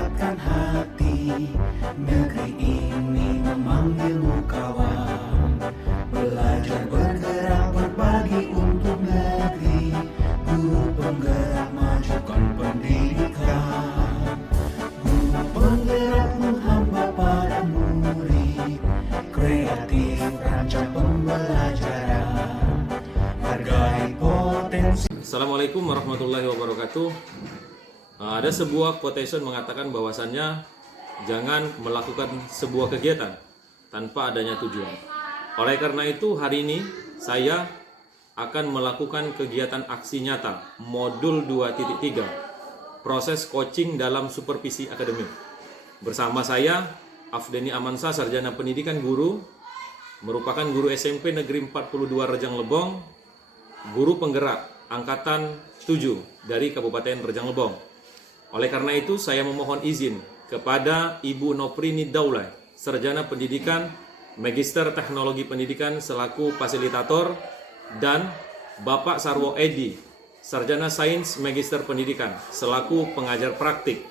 mendapatkan hati. Negeri ini memanggilmu kawan, belajar bergerak berbagi untuk negeri. Guru penggerak majukan pendidikan, guru penggerak menghamba pada murid, kreatif rancang pembelajaran, hargai potensi. Assalamualaikum warahmatullahi wabarakatuh. Ada sebuah quotation mengatakan bahwasannya jangan melakukan sebuah kegiatan tanpa adanya tujuan. Oleh karena itu hari ini saya akan melakukan kegiatan aksi nyata modul 2.3 proses coaching dalam supervisi akademik. Bersama saya Afdeni Amansa, sarjana pendidikan guru, merupakan guru SMP Negeri 42 Rejang Lebong, guru penggerak angkatan 7 dari Kabupaten Rejang Lebong. Oleh karena itu saya memohon izin kepada Ibu Noprini Daulay, sarjana pendidikan Magister Teknologi Pendidikan selaku fasilitator, dan Bapak Sarwo Edi, sarjana Sains Magister Pendidikan selaku pengajar praktik.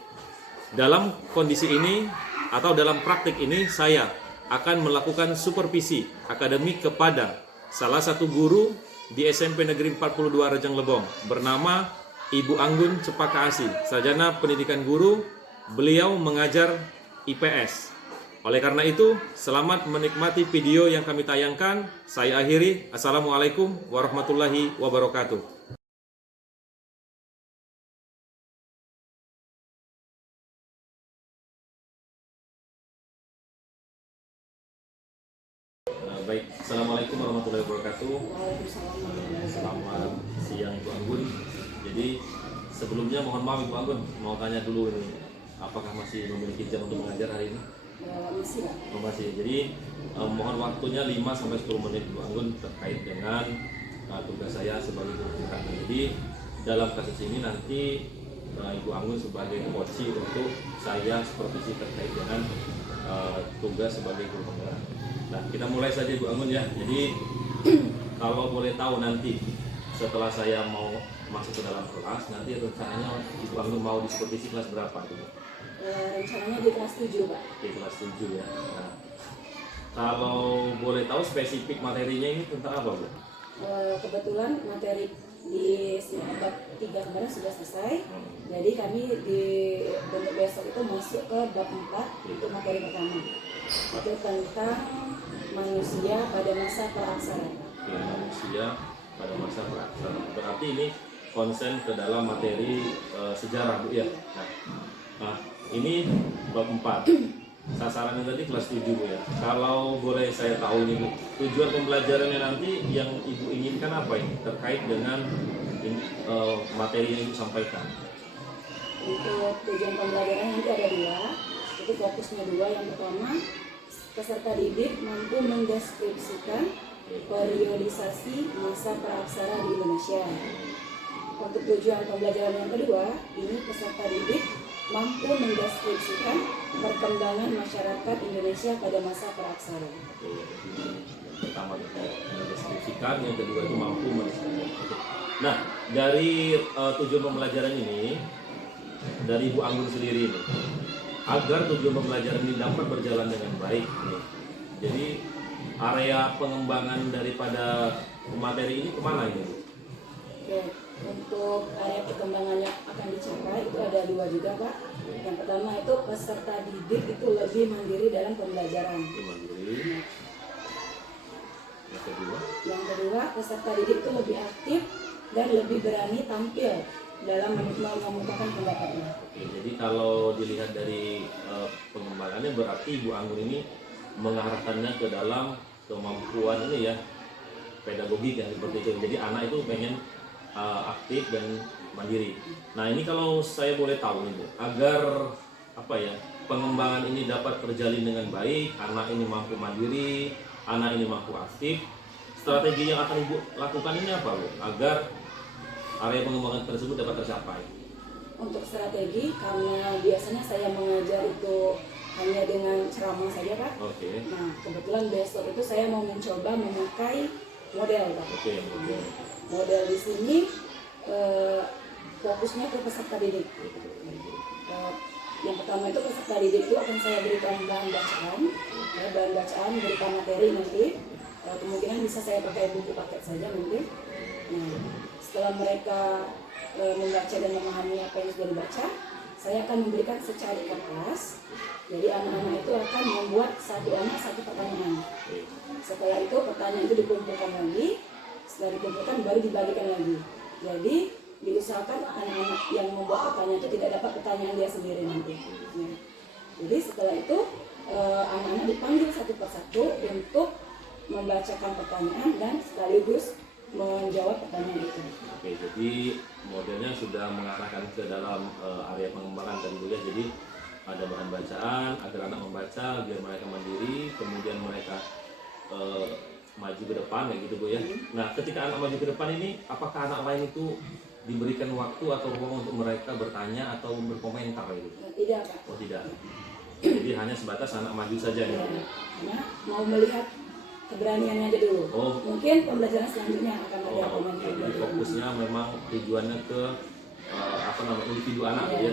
Dalam kondisi ini atau dalam praktik ini saya akan melakukan supervisi akademik kepada salah satu guru di SMP Negeri 42 Rejang Lebong bernama Ibu Anggun Cepaka Asi, sarjana pendidikan guru. Beliau mengajar IPS. Oleh karena itu, selamat menikmati video yang kami tayangkan. Saya akhiri. Assalamualaikum warahmatullahi wabarakatuh. Baik, Assalamualaikum warahmatullahi wabarakatuh. Selamat siang Ibu Anggun. Jadi sebelumnya mohon maaf Ibu Anggun, mau tanya dulu ini, apakah masih memiliki jam untuk mengajar hari ini? Masih Pak. Oh, masih. Jadi mohon waktunya 5-10 menit Ibu Anggun terkait dengan tugas saya sebagai guru penggerak. Jadi dalam kasus ini nanti Ibu Anggun sebagai coach untuk saya supervisi terkait dengan tugas sebagai guru penggerak. Nah, kita mulai saja Ibu Anggun ya. Jadi kalau boleh tahu nanti setelah saya mau masuk ke dalam kelas, nanti rencananya Ibu Anggun mau di supervisi kelas berapa itu? Rencananya di kelas 7 Pak. Di kelas 7 ya. Nah, kalau boleh tahu spesifik materinya ini tentang apa Bu? Kebetulan materi di bab 3 kemarin sudah selesai. Jadi kami di bentuk besok itu masuk ke bab 4, itu materi pertama. Itu tentang manusia pada masa praksara. Ya, manusia pada masa praksara. Berarti ini konsen ke dalam materi sejarah Bu ya. Nah, ini bab 4. Sasarannya tadi kelas 7 Bu ya. Kalau boleh saya tahu nih Bu, tujuan pembelajarannya nanti yang Ibu inginkan apa ini terkait dengan materi yang Ibu sampaikan? Untuk tujuan pembelajaran nanti ada 2. Itu fokusnya 2. Yang pertama, peserta didik mampu mendeskripsikan periodisasi masa praksara di Indonesia. Untuk tujuan pembelajaran yang kedua, ini peserta didik mampu mendeskripsikan perkembangan masyarakat Indonesia pada masa praksara. Pertama mendeskripsikan, yang kedua itu mampu mendeskripsikan. Nah, dari tujuan pembelajaran ini, dari Ibu Anggun sendiri ini, agar tujuan pembelajaran ini dapat berjalan dengan baik nih. Jadi area pengembangan daripada materi ini kemana ini? Oke, untuk area perkembangannya akan dicapai itu ada 2 juga Pak. Yang pertama itu peserta didik itu lebih mandiri dalam pembelajaran. Mandiri. Yang kedua peserta didik itu lebih aktif dan lebih berani tampil dalam mengemukakan pendapatnya. Oke, jadi kalau dilihat dari pengembangannya berarti Ibu Anggun ini mengarahkannya ke dalam kemampuan ini ya, pedagogik ya seperti itu. Jadi anak itu pengen aktif dan mandiri. Nah ini kalau saya boleh tahu nih Bu, agar apa ya pengembangan ini dapat terjalin dengan baik, anak ini mampu mandiri, anak ini mampu aktif, strategi yang akan Ibu lakukan ini apa Bu, agar area pengembangan tersebut dapat tercapai? Untuk strategi, karena biasanya saya mengajar itu hanya dengan ceramah saja Pak. Oke. Nah kebetulan besok itu saya mau mencoba memakai model Pak. Oke. Model di sini fokusnya ke peserta didik. Yang pertama itu peserta didik itu akan saya berikan bahan bacaan, berikan materi nanti. Kemungkinan bisa saya pakai buku paket saja nanti. Nah, setelah mereka membaca dan memahami apa yang sudah dibaca, saya akan memberikan secari kertas. Jadi anak-anak itu akan membuat satu pertanyaan. Setelah itu pertanyaan itu dikumpulkan lagi. Setelah dikumpulkan baru dibagikan lagi. Jadi diusahakan anak-anak yang membuat pertanyaan itu tidak dapat pertanyaan dia sendiri nanti. Ya. Jadi setelah itu anak-anak dipanggil satu persatu untuk membacakan pertanyaan dan sekaligus menjawab pertanyaan itu. Oke, jadi modelnya sudah mengarahkan ke dalam area pengembangan tadi Bu ya. Jadi ada bahan bacaan agar anak membaca biar mereka mandiri, kemudian mereka maju ke depan kayak gitu Bu ya. Nah, ketika anak maju ke depan ini, apakah anak lain itu diberikan waktu atau ruang untuk mereka bertanya atau berkomentar gitu? Tidak, Pak. Oh tidak. Jadi hanya sebatas anak maju saja ya. Hanya mau melihat keberaniannya aja dulu. Oh. Mungkin pembelajaran selanjutnya akan ada komentar. Jadi fokusnya memang tujuannya ke individu anak ya.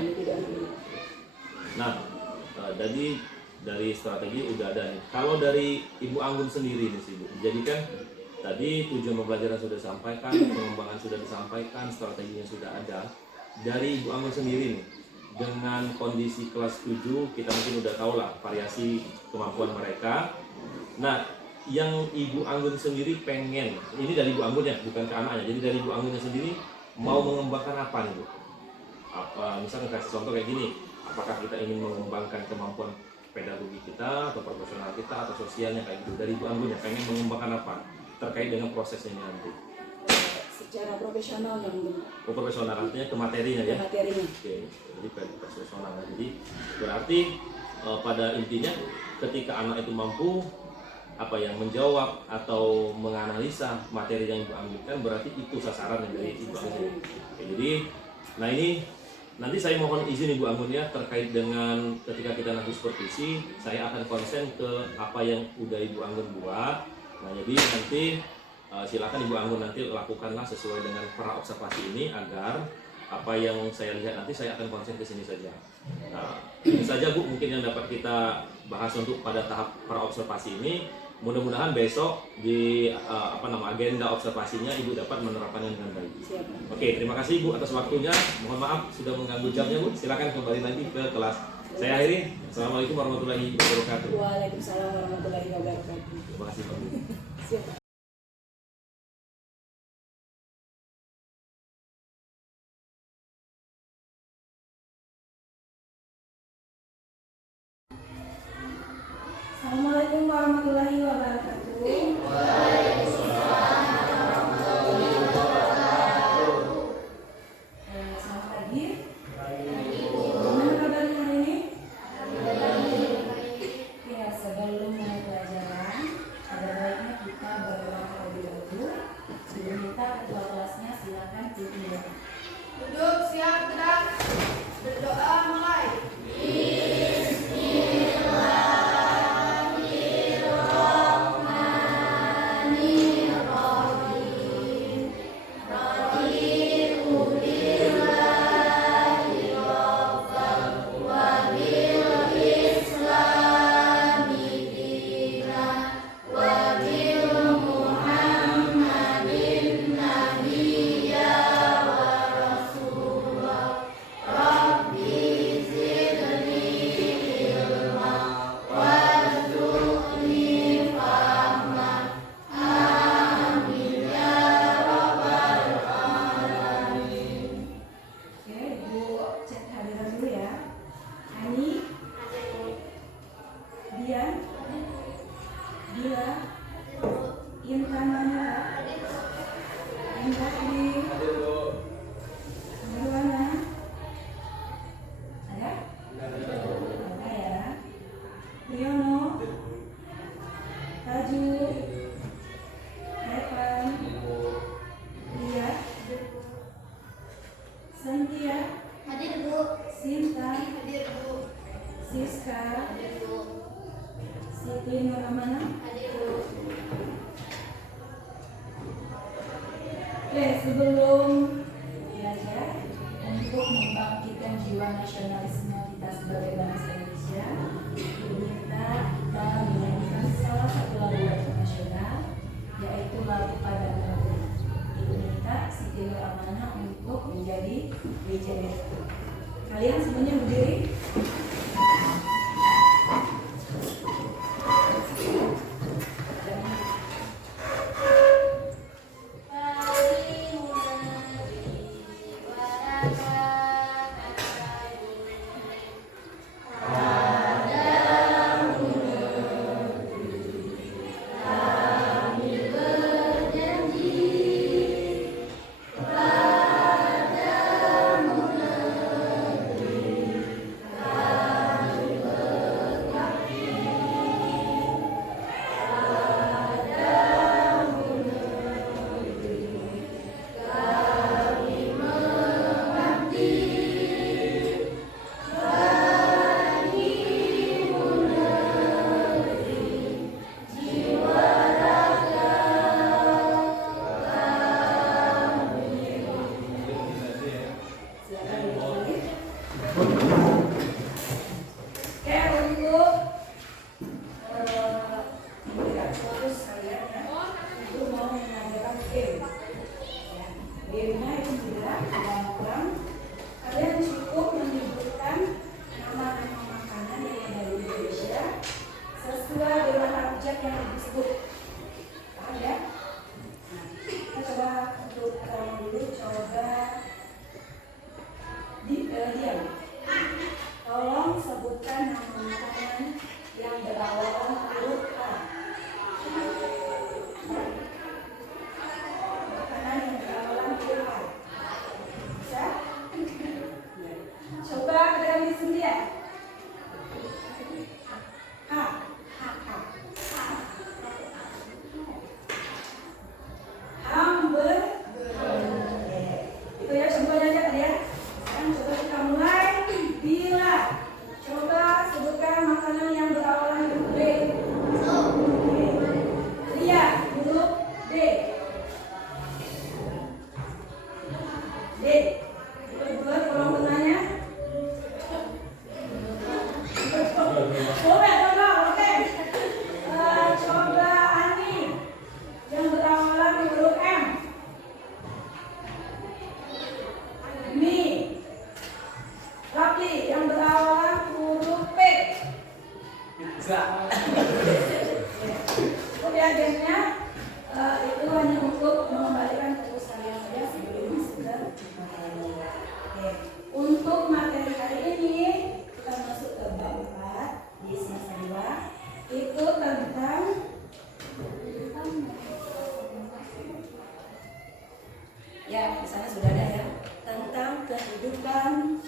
Nah, jadi dari strategi udah ada nih. Kalau dari Ibu Anggun sendiri nih sih Bu. Jadi kan tadi tujuan pembelajaran sudah disampaikan, pengembangan sudah disampaikan, strateginya sudah ada. Dari Ibu Anggun sendiri nih, dengan kondisi kelas 7 kita mungkin udah tahu lah variasi kemampuan mereka. Nah, yang Ibu Anggun sendiri pengen, ini dari Ibu Anggun ya, bukan ke anaknya. Jadi dari Ibu Anggunnya sendiri mau mengembangkan apa nih Bu? Apa misalnya kasih contoh kayak gini, apakah kita ingin mengembangkan kemampuan pedagogi kita atau profesional kita atau sosialnya kayak gitu. Dari Ibu Anggunnya pengen mengembangkan apa terkait dengan prosesnya nanti? Secara profesional yang profesional artinya ke materinya ya. Materinya. Oke, jadi profesional. Jadi berarti pada intinya ketika anak itu mampu menjawab atau menganalisa materi yang Ibu Anggunkan, berarti itu sasaran dari Ibu Anggun. Oke, jadi nah ini nanti saya mohon izin Ibu Anggun ya, terkait dengan ketika kita nanti supervisi, saya akan konsen ke apa yang udah Ibu Anggun buat. Nah, jadi nanti silakan Ibu Anggun nanti lakukanlah sesuai dengan pra observasi ini agar apa yang saya lihat nanti saya akan konsen ke sini saja. Nah, ini saja Bu mungkin yang dapat kita bahas untuk pada tahap pra observasi ini. Mudah-mudahan besok di agenda observasinya Ibu dapat menerapkannya dengan baik. Oke, terima kasih Ibu atas waktunya. Mohon maaf sudah mengganggu jamnya Bu. Silakan kembali lagi ke kelas. Saya akhiri. Assalamualaikum warahmatullahi wabarakatuh. Waalaikumsalam warahmatullahi wabarakatuh. Terima kasih Pak. Siap. Assalamualaikum warahmatullahi wabarakatuh. Selamat pagi. Gimana kabarnya hari ini? Ya, sebelum mulai pelajaran, ada baiknya kita berdoa terlebih dahulu. Sebelum minta ketua kelasnya silakan duduk. Duduk, siap, gerak. Berdoa, mulai. Sebelum belajar untuk membangkitkan jiwa nasionalisme kita sebagai bangsa Kalian semuanya berdiri. Tolong sebutkan nama makanan yang berawalan huruf A. Makanan yang berawalan huruf A. Bisa? Coba ke dalam diri sendiri ya. A. Hamburger. Itu ya contohnya aja tadi ya. Sekarang coba kita mulai. Bila. Coba sebutkan makanan yang berawalan huruf B. Lihat huruf D. D. Berdua kolom tengahnya. Boleh, coba, oke. Coba Ani yang berawalan huruf M. Mi. Rafli yang berawalan huruf P. Pizza. Kemudiannya itu hanya untuk mengembalikan fokus kalian saja sebelum masuk ke materi. Oke. Untuk materi kali ini kita masuk ke bab 4 di semester 2. Itu tentang ya, di sana sudah ada ya, tentang kehidupan.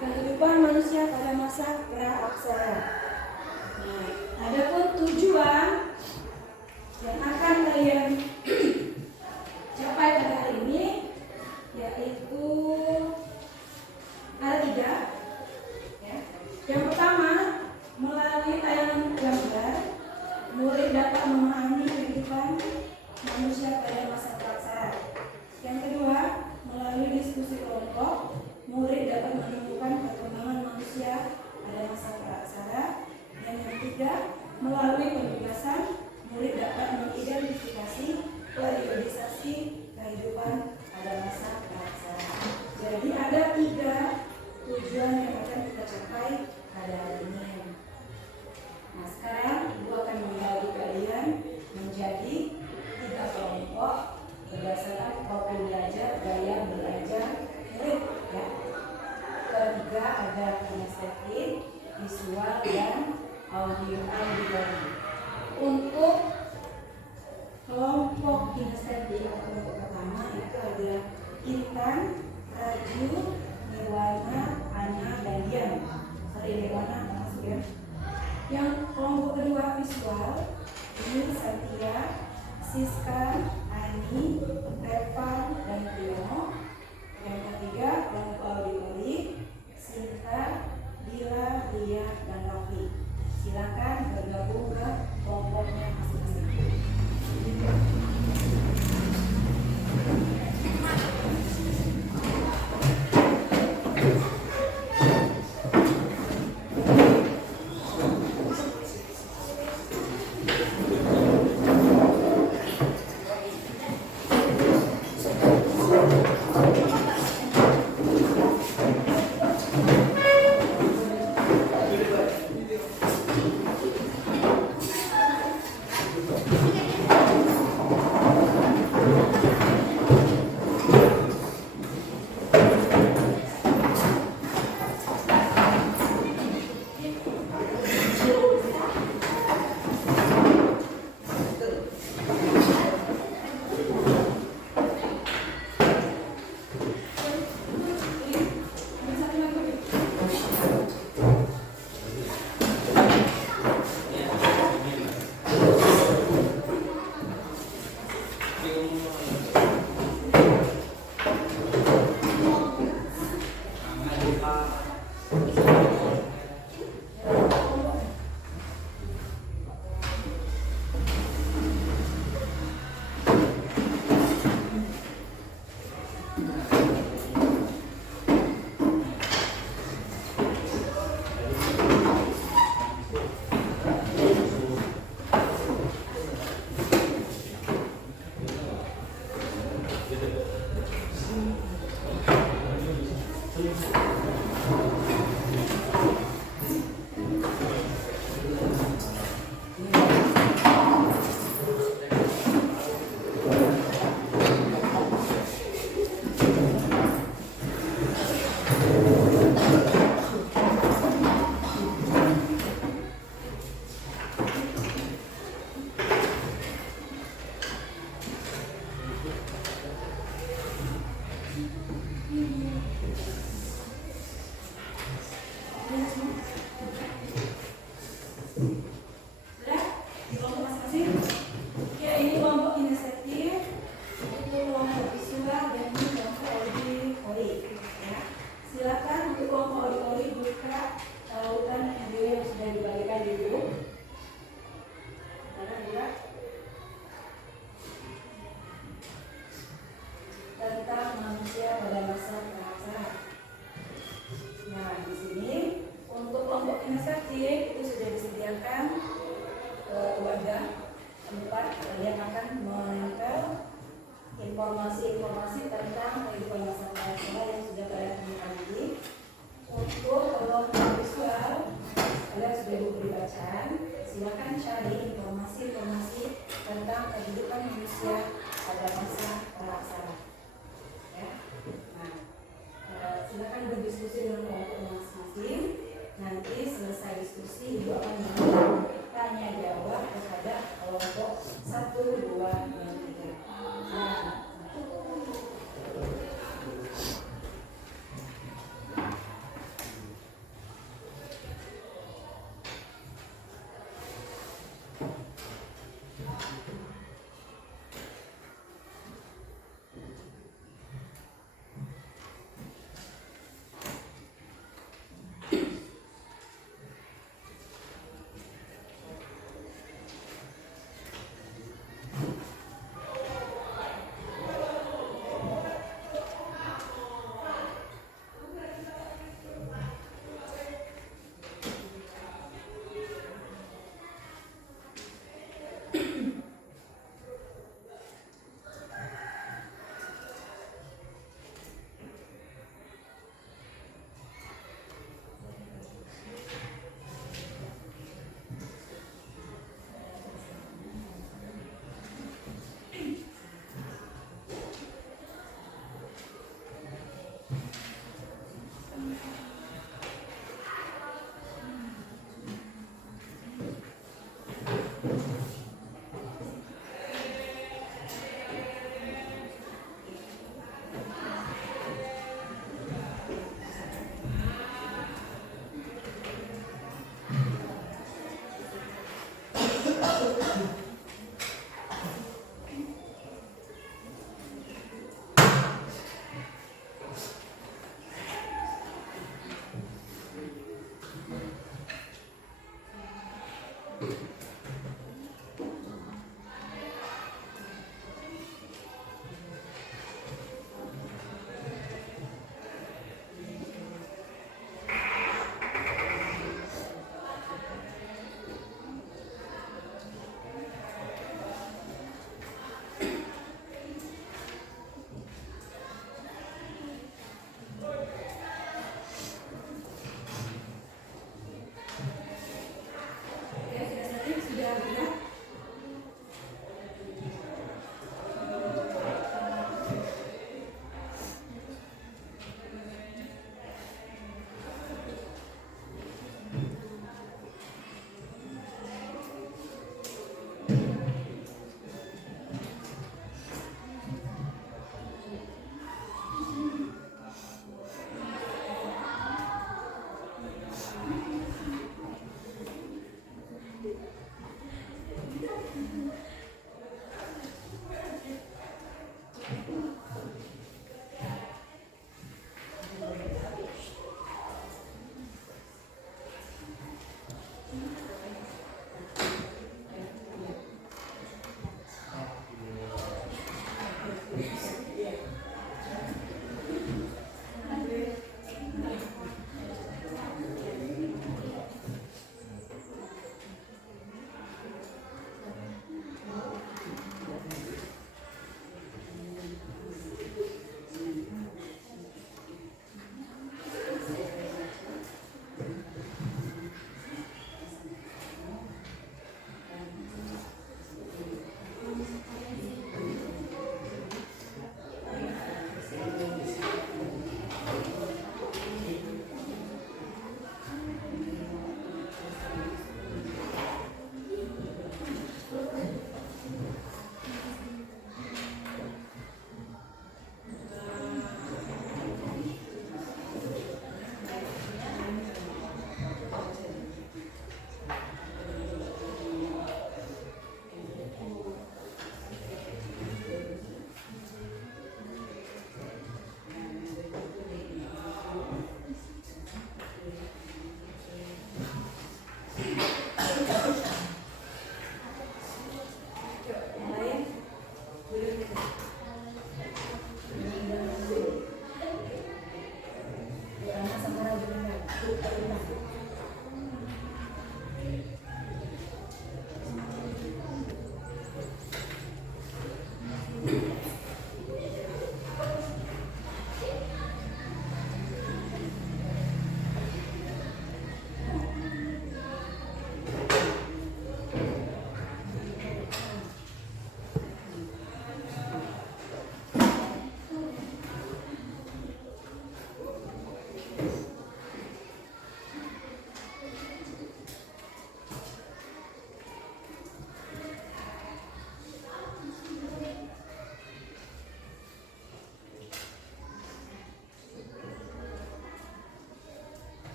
Kehidupan manusia pada masa pra-aksara. Nah, adapun tujuan yang akan kalian capai pada hari ini yaitu ada 3. Ya. Yang pertama, melalui tayangan gambar, murid dapat memahami kehidupan manusia pada masa pra-aksara. Yang kedua, melalui diskusi kelompok, murid dapat menemukan perkembangan manusia pada masa pra-aksara. Dan yang ketiga, melalui penugasan, murid dapat mengidentifikasi periodisasi kehidupan pada masa pra-aksara. Jadi ada 3 tujuan yang akan kita capai pada hari ini. Nah, sekarang Ibu akan membagi kalian menjadi 3 kelompok berdasarkan profil belajar, gaya belajar murid. Ya. Ketiga ada kinestetik, visual, dan auditory. Untuk kelompok kinestetik atau kelompok pertama itu ada Intan, Raju, Nirwana, Ana, dan Dian. Sorry, Nirwana masuk ya. Yang kelompok kedua visual ini Satya, Siska, Ani, Evan, dan Tio. Yang ketiga kelompok auditory, Sinta, Dila, Lia, dan Raffi. Silakan bergabung ke kelompoknya masing-masing. Informasi tentang kehidupan masyarakat yang sudah kalian miliki. Untuk kelompok visual, kalian sudah diberi bacaan. Silakan cari informasi tentang kehidupan manusia pada masa praksara. Ya. Nah, silakan berdiskusi dengan kelompok masing-masing. Nanti selesai diskusi, ibu akan memberikan tanya jawab kepada kelompok 1, 2, dan 3. Nah,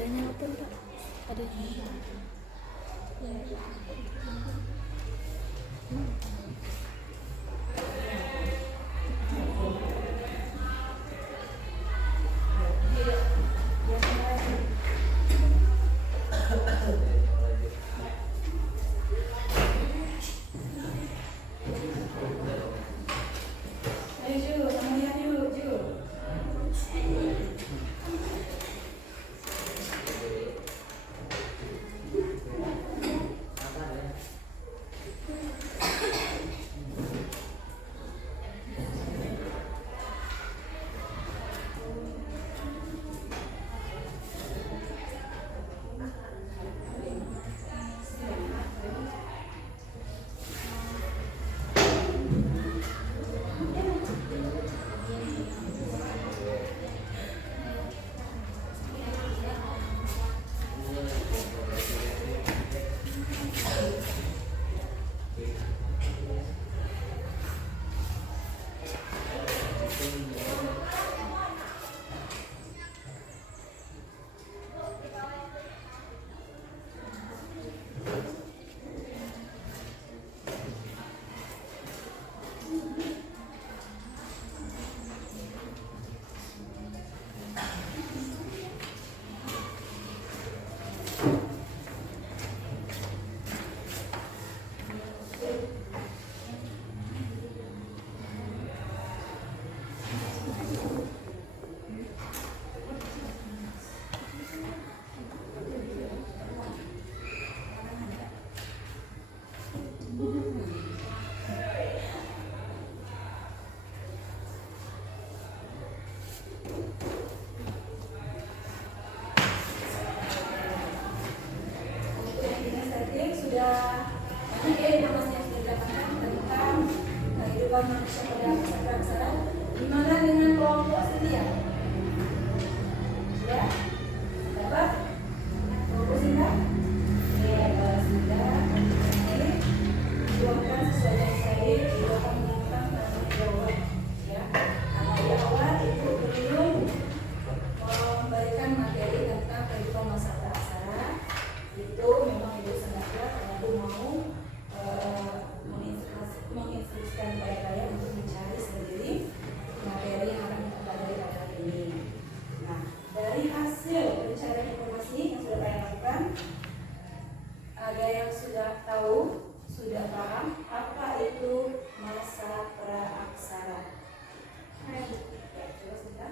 Adanya apa Pak? Adanya. kehidupan manusia pada masa praksara. Gimana dengan kelompok Sintia? Ya, dapat? Kelompok Sintia? Ya, kalau sudah, ini tuangkan sesuai yang tadi, tuangkan tentang tanggung jawab. Ya, karena di awal itu belum memberikan materi tentang kehidupan masa praksara. Itu memang Ibu sengaja karena Ibu mau menginstruksikan kepada kalian untuk mencari sendiri materi yang akan kita pelajari pada hari ini. Nah, dari hasil pencarian informasi yang sudah kalian lakukan, ada yang sudah tahu, sudah paham apa itu masa praaksara? Ya, coba sudah.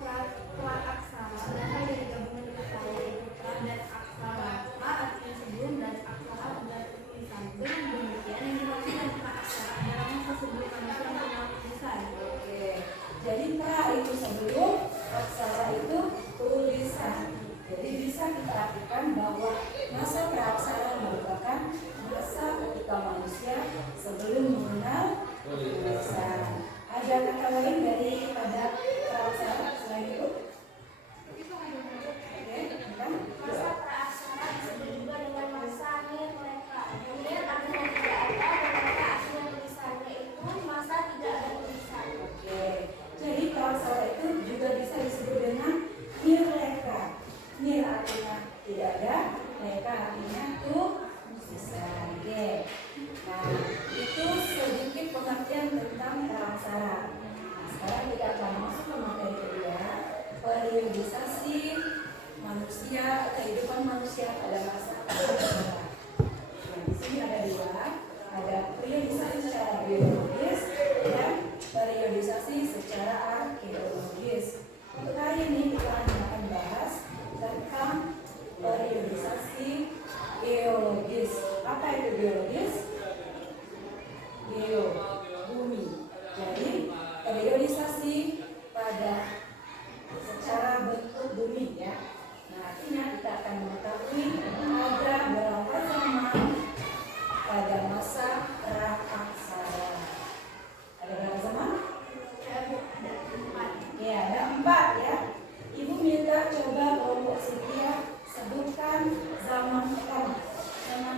Praaksara adalah dari gabungan kata yaitu pra dan aksara. Pra artinya sebelum dan aksara adalah tulisan. Dengan demikian yang dimaksudkan praaksara adalah masa sebelum manusia mengenal tulisan. Oke, jadi pra itu sebelum, aksara itu tulisan. Jadi bisa kita artikan bahwa masa praaksara merupakan masa ketika manusia sebelum mengenal tulisan. Ada kata lain daripada praaksara selain itu? Oke, kan? Masa praaksara disebut juga dengan masa nirleka. Nir artinya tidak ada dan leka artinya tulisannya itu masa tidak ada tulisan. Oke, jadi praaksara itu juga bisa disebut dengan nirleka. Nir artinya tidak ada, leka artinya tulisan. Oke, nah itu sedikit pengertian tentang praaksara. Sekarang kita akan masuk ke materi kedua, periodisasi manusia, kehidupan manusia pada masa praksara. Nah, di sini ada dua, ada periodisasi secara biologis dan periodisasi secara arkeologis. Untuk hari ini kita akan bahas tentang periodisasi geologis. Apa itu geologis? Geo, bumi. Jadi periodisasi pada secara bentuk bumi ya. Nah, artinya kita akan mengetahui ada berapa zaman pada masa praaksara. Ada berapa zaman? Ada empat. Ya, ada 4 ya. Ibu minta coba kelompok Sintia sebutkan zaman pertama. Zaman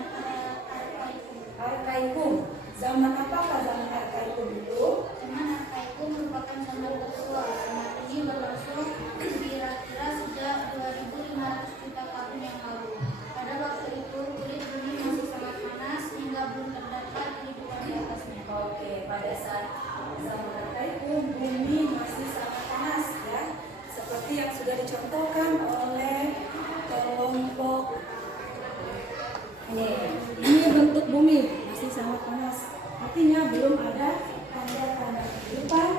Arkaikum. Zaman apakah zaman Arkaikum itu? Zaman Arkaikum merupakan zaman tertua. Zaman ini berlangsung kira-kira sejak 2.500 juta tahun yang lalu. Pada waktu itu kulit bumi masih sangat panas hingga belum terdapat kehidupan di atasnya. Oke, pada saat zaman Arkaikum bumi masih sangat panas ya. Seperti yang sudah dicontohkan oleh kelompok ini bentuk bumi masih sangat panas. Artinya belum ada tanda-tanda kehidupan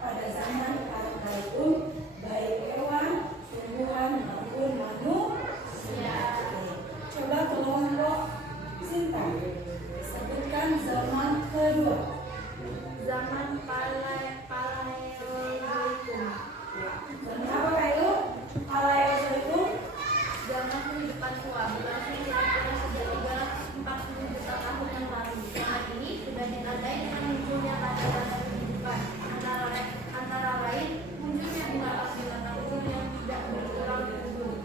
pada zaman Arkaikum, baik hewan, tumbuhan maupun manusia. Coba kelompok Sinta sebutkan zaman kedua. Zaman Paleozoikum. Apa itu? Paleozoikum. Zaman kehidupan tua berlangsung kira-kira sejak 340 juta tahun yang lalu. Zaman ini sudah ditandai dengan munculnya tanda-tanda kehidupan. Antara lain munculnya binatang yang tidak bertulang punggung.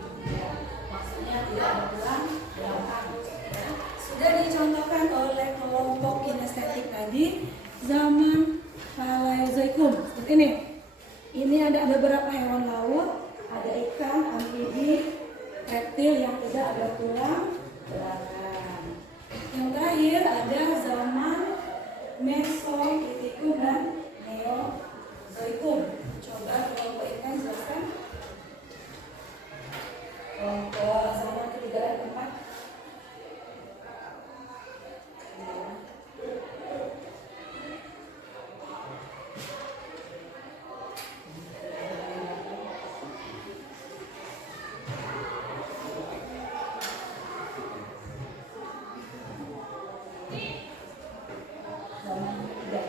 Maksudnya tidak berulang belakang. Sudah dicontohkan oleh kelompok kinestetik tadi zaman Paleozoikum. Seperti ini. Ini ada beberapa hewan laut, ada ikan, amfibi, reptil yang tidak ada tulang belakang. Yang terakhir ada zaman Mesozoikum dan Neozoikum. Coba kelompok ikan jelaskan. Kelompok zaman ketiga dan keempat. Zaman ketiga.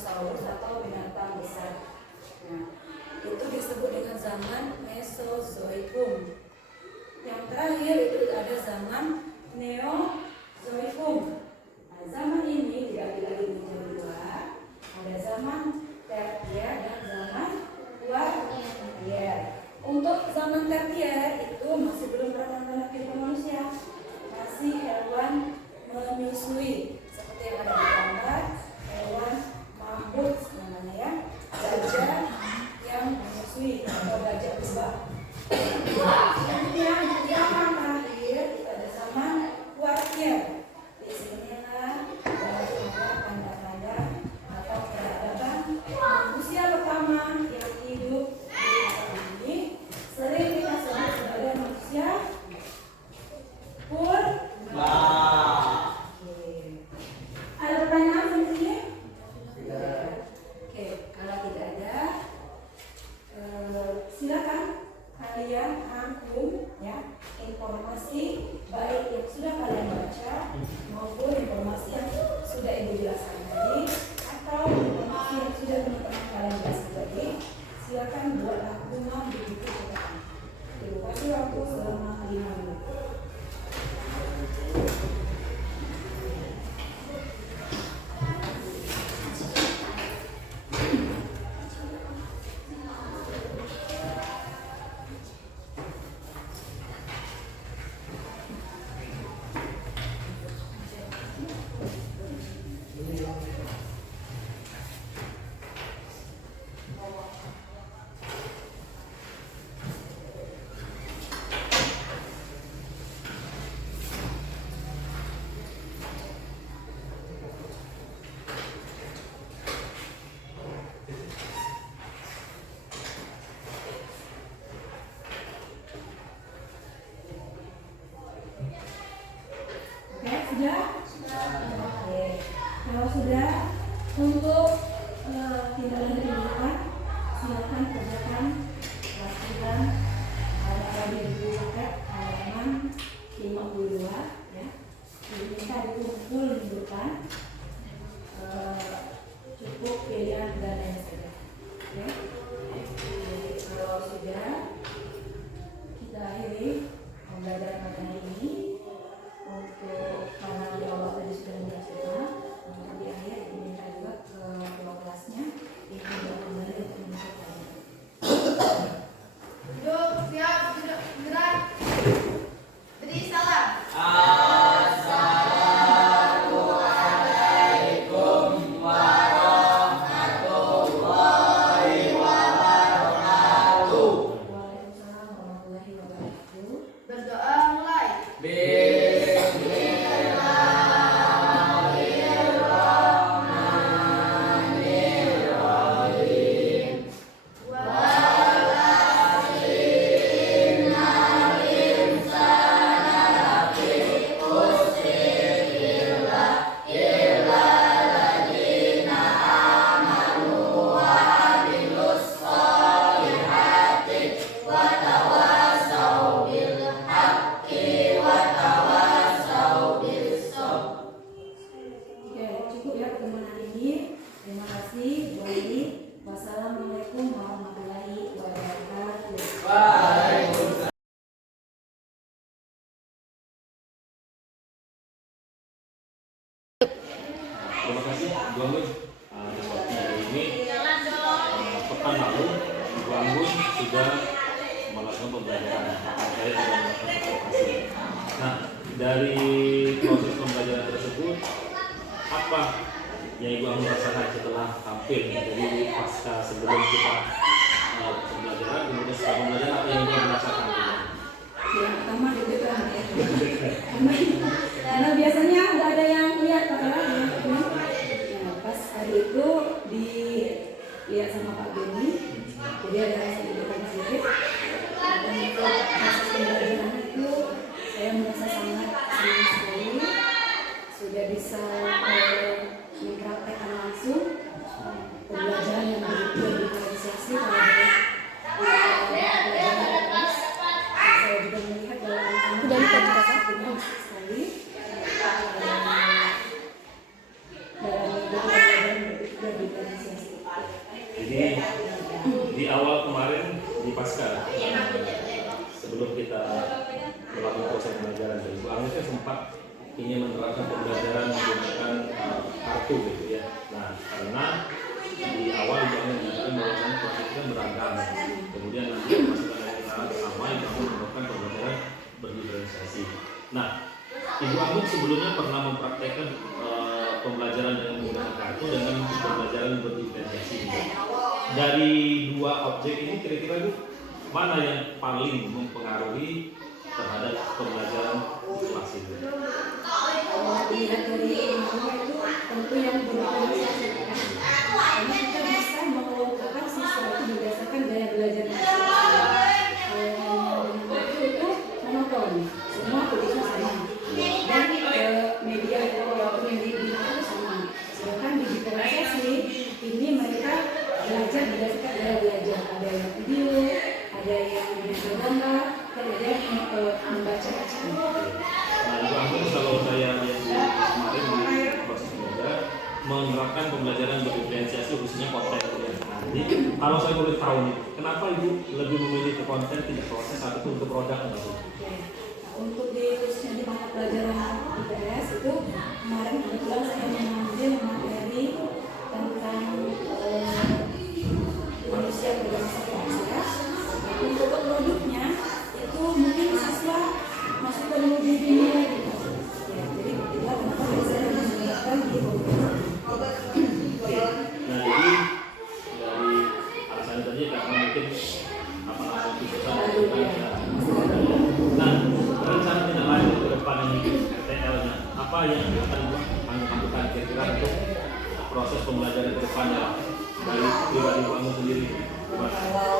dinosaurus atau binatang besar. Nah, itu disebut dengan zaman Mesozoikum. Yang terakhir itu ada zaman Neozoikum. Nah, zaman ini dibagi lagi menjadi dua. Ada zaman Tertier dan zaman Kuartier. Untuk zaman Tertier itu masih belum pernah ada kehidupan manusia, masih hewan menyusui seperti yang ada di gambar, hewan mamut namanya ya, gajah yang menyusui atau gajah besar. Kemudian zaman terakhir itu ada zaman Kuartier. Di sinilah ada tanda-tanda atau peradaban manusia pertama yang hidup di alam ini, sering kita sebut sebagai manusia purba. Ada pertanyaan di sini? Oke, kalau tidak ada, silakan kalian rangkum ya informasi baik yang sudah kalian baca maupun informasi yang sudah ibu jelaskan tadi atau informasi yang sudah teman-teman kalian jelaskan tadi. Silakan buat rangkuman di buku catatan. Ibu kasih waktu selama 5 menit. Sudah? Oke. Kalau sudah, untuk tidak lanjut di depan, silakan kerjakan latihan ada di buku halaman 52 ya. Diminta dikumpul di depan, cukup pilihan dan lain saja. Oke. Jadi, kalau sudah, kita akhiri pembelajaran pada hari ini. Untuk karena di awal tadi sudah menjelaskan, untuk di akhir diminta juga ke ketua kelasnya itu sudah kembali untuk menjelaskan. Duduk, siap, duduk, gerak. Beri salam. Waalaikumsalam warahmatullahi wabarakatuh. Berdoa mulai. Oke, cukup ya pertemuan hari ini. Terima kasih. Wassalamualaikum warahmatullahi wabarakatuh. Terima kasih Bu Anggun atas waktu hari ini. Pekan lalu Bu Anggun sudah melakukan pembelajaran terkait dengan advokasi. Nah, dari proses pembelajaran tersebut, apa yang Ibu Anggun rasakan setelah tampil? Jadi pasca sebelum kita pembelajaran, kemudian setelah pembelajaran apa yang Ibu Anggun rasakan? Yang pertama deg-degan ya. Karena biasanya nggak ada yang lihat padahal ya. Nah, pas hari itu dilihat sama Pak Beni, jadi ada rasa deg-degan sedikit. Dan untuk proses pembelajaran itu saya merasa sangat senang sekali sudah bisa mempraktekkan langsung pembelajaran yang begitu diferensiasi pada pelajaran. Saya juga melihat bahwa anak-anak sangat sekali dalam pembelajaran berbeda Jadi di awal kemarin di pasca sebelum kita melakukan proses pembelajaran dari Ibu Agnes kan sempat ingin menerapkan pembelajaran menggunakan kartu gitu ya. Nah karena di awal Ibu Agnes menyatakan bahwa prosesnya beragam, kemudian nanti masukkan dari cara bersama yang akan menerapkan pembelajaran berdiferensiasi. Nah Ibu Agnes sebelumnya pernah mempraktekkan pembelajaran dengan menggunakan kartu dengan pembelajaran berdiferensiasi. Dari dua objek ini kira-kira Bu, mana yang paling mempengaruhi terhadap pembelajaran kelas ini? Kalau dilihat dari ilmunya itu tentu yang berorganisasi, karena kita bisa mengelompokkan siswa itu berdasarkan gaya belajar masing-masing. Kalau itu monoton, semua tulisnya sama, dan media atau yang digunakan sama. Sedangkan di diferensiasi ini mereka belajar berdasarkan gaya belajar, ada yang video, ada yang video gambar, dan ada yang membaca bacaan. Nah, Ibu Agnes kalau saya lihat kemarin di proses belajar menerapkan pembelajaran berdiferensiasi khususnya konten. Jadi kalau saya boleh tahu nih, kenapa Ibu lebih memilih ke konten tidak proses ataupun ke produk? Oke. Untuk di khususnya di mata pelajaran IPS itu kemarin kebetulan saya mengambil materi tentang manusia berdasar manusia. Untuk produknya itu mungkin siswa masuk ke lebih dunia gitu. Ya, jadi itulah kenapa saya menggunakan di komputer. Nah jadi dari alasan tadi karena mungkin apa namanya keputusan nah rencana tidak lanjut ke depan ini RTL-nya apa yang akan lakukan kira-kira untuk proses pembelajaran ke depannya dari pribadi kamu sendiri? Kalau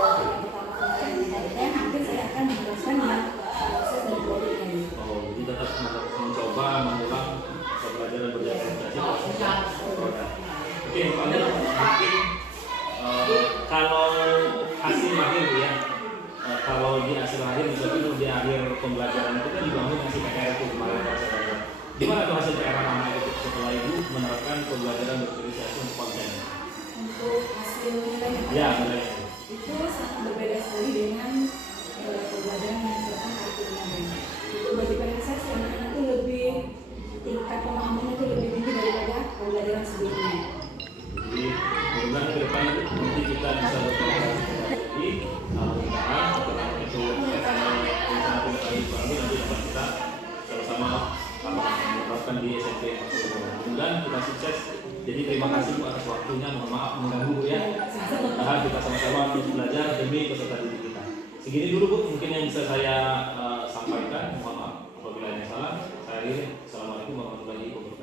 mungkin saya akan menjelaskan yang proses dan produknya ini. Oh, jadi tetap mencoba mengulang pembelajaran berdasarkan produk. Oke, Pak Anda mungkin kalau hasil akhir ya, kalau di hasil akhir misalnya di akhir pembelajaran itu kan dibangun hasil PR itu kemarin Pak saya. Gimana tuh hasil PR lama itu setelah Ibu menerapkan pembelajaran berdiferensiasi untuk konten? Untuk hasil nilainya Ya, nilainya. itu sangat berbeda sekali dengan pembelajaran yang dilakukan kurikulum. Itu berdiferensiasi anak-anak itu lebih tingkat pemahamannya itu lebih tinggi daripada pembelajaran sebelumnya. Jadi mudah-mudahan ke depan nanti kita bisa berkolaborasi mudah-mudahan setelah itu rencana nanti dapat kita sama-sama menerapkan di SMP. Mudah-mudahan kita sukses. Jadi terima kasih Bu atas waktunya, mohon maaf mengganggu Bu ya. Kita sama-sama terus belajar demi peserta didik kita. Segini dulu Bu mungkin yang bisa saya sampaikan. Mohon maaf apabila ada yang salah. Saya akhiri. Assalamualaikum warahmatullahi wabarakatuh.